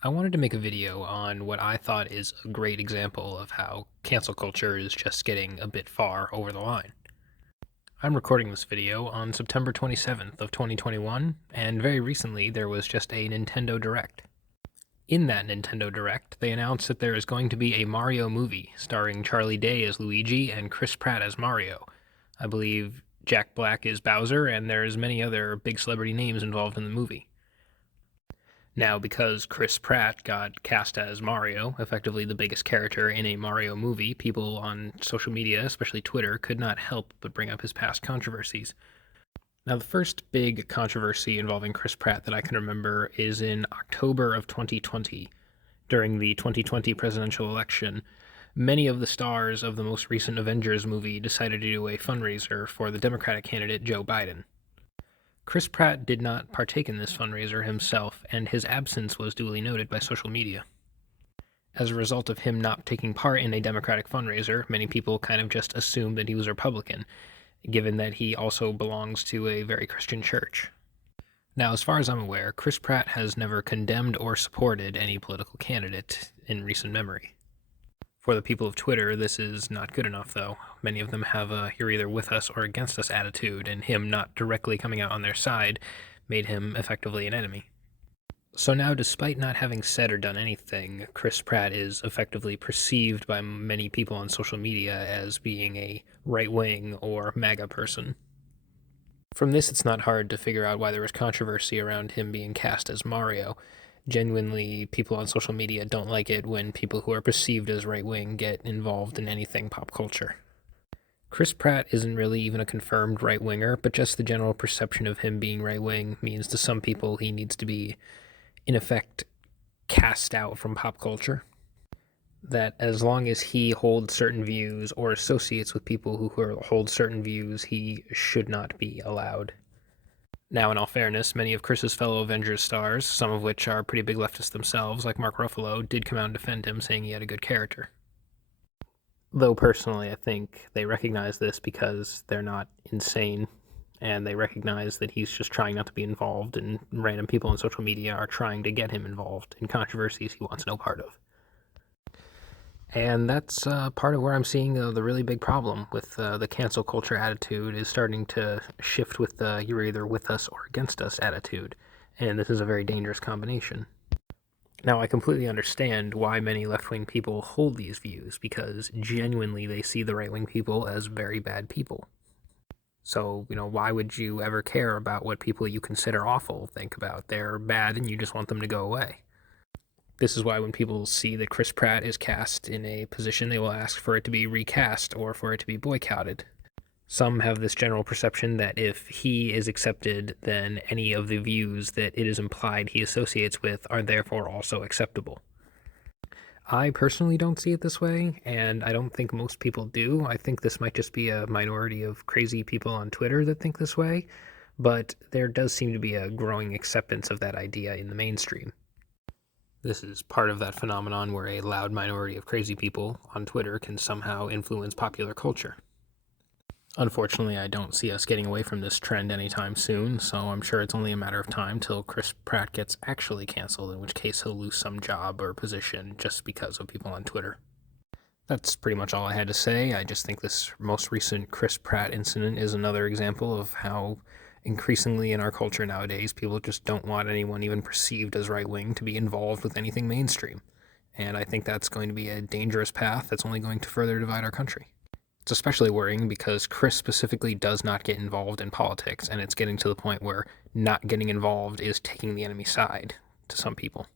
I wanted to make a video on what I thought is a great example of how cancel culture is just getting a bit far over the line. I'm recording this video on September 27th of 2021, and very recently there was just a Nintendo Direct. In that Nintendo Direct, they announced that there is going to be a Mario movie starring Charlie Day as Luigi and Chris Pratt as Mario. I believe Jack Black is Bowser, and there's many other big celebrity names involved in the movie. Now, because Chris Pratt got cast as Mario, effectively the biggest character in a Mario movie, people on social media, especially Twitter, could not help but bring up his past controversies. Now, the first big controversy involving Chris Pratt that I can remember is in October of 2020. During the 2020 presidential election, many of the stars of the most recent Avengers movie decided to do a fundraiser for the Democratic candidate Joe Biden. Chris Pratt did not partake in this fundraiser himself, and his absence was duly noted by social media. As a result of him not taking part in a Democratic fundraiser, many people kind of just assumed that he was a Republican, given that he also belongs to a very Christian church. Now, as far as I'm aware, Chris Pratt has never condemned or supported any political candidate in recent memory. For the people of Twitter, this is not good enough, though. Many of them have a "you're either with us or against us" attitude, and him not directly coming out on their side made him effectively an enemy. So now, despite not having said or done anything, Chris Pratt is effectively perceived by many people on social media as being a right-wing or MAGA person. From this, it's not hard to figure out why there was controversy around him being cast as Mario. Genuinely, people on social media don't like it when people who are perceived as right-wing get involved in anything pop culture. Chris Pratt isn't really even a confirmed right-winger, but just the general perception of him being right-wing means to some people he needs to be, in effect, cast out from pop culture. That as long as he holds certain views or associates with people who hold certain views, he should not be allowed. Now, in all fairness, many of Chris's fellow Avengers stars, some of which are pretty big leftists themselves, like Mark Ruffalo, did come out and defend him, saying he had a good character. Though personally, I think they recognize this because they're not insane, and they recognize that he's just trying not to be involved, and random people on social media are trying to get him involved in controversies he wants no part of. And that's part of where I'm seeing the really big problem with the cancel culture attitude is starting to shift with the "you're either with us or against us" attitude, and this is a very dangerous combination. Now, I completely understand why many left-wing people hold these views, because genuinely they see the right-wing people as very bad people. So, why would you ever care about what people you consider awful think about? They're bad and you just want them to go away. This is why when people see that Chris Pratt is cast in a position, they will ask for it to be recast or for it to be boycotted. Some have this general perception that if he is accepted, then any of the views that it is implied he associates with are therefore also acceptable. I personally don't see it this way, and I don't think most people do. I think this might just be a minority of crazy people on Twitter that think this way, but there does seem to be a growing acceptance of that idea in the mainstream. This is part of that phenomenon where a loud minority of crazy people on Twitter can somehow influence popular culture. Unfortunately, I don't see us getting away from this trend anytime soon, so I'm sure it's only a matter of time till Chris Pratt gets actually canceled, in which case he'll lose some job or position just because of people on Twitter. That's pretty much all I had to say. I just think this most recent Chris Pratt incident is another example of how increasingly in our culture nowadays, people just don't want anyone even perceived as right-wing to be involved with anything mainstream. And I think that's going to be a dangerous path that's only going to further divide our country. It's especially worrying because Chris specifically does not get involved in politics, and it's getting to the point where not getting involved is taking the enemy side to some people.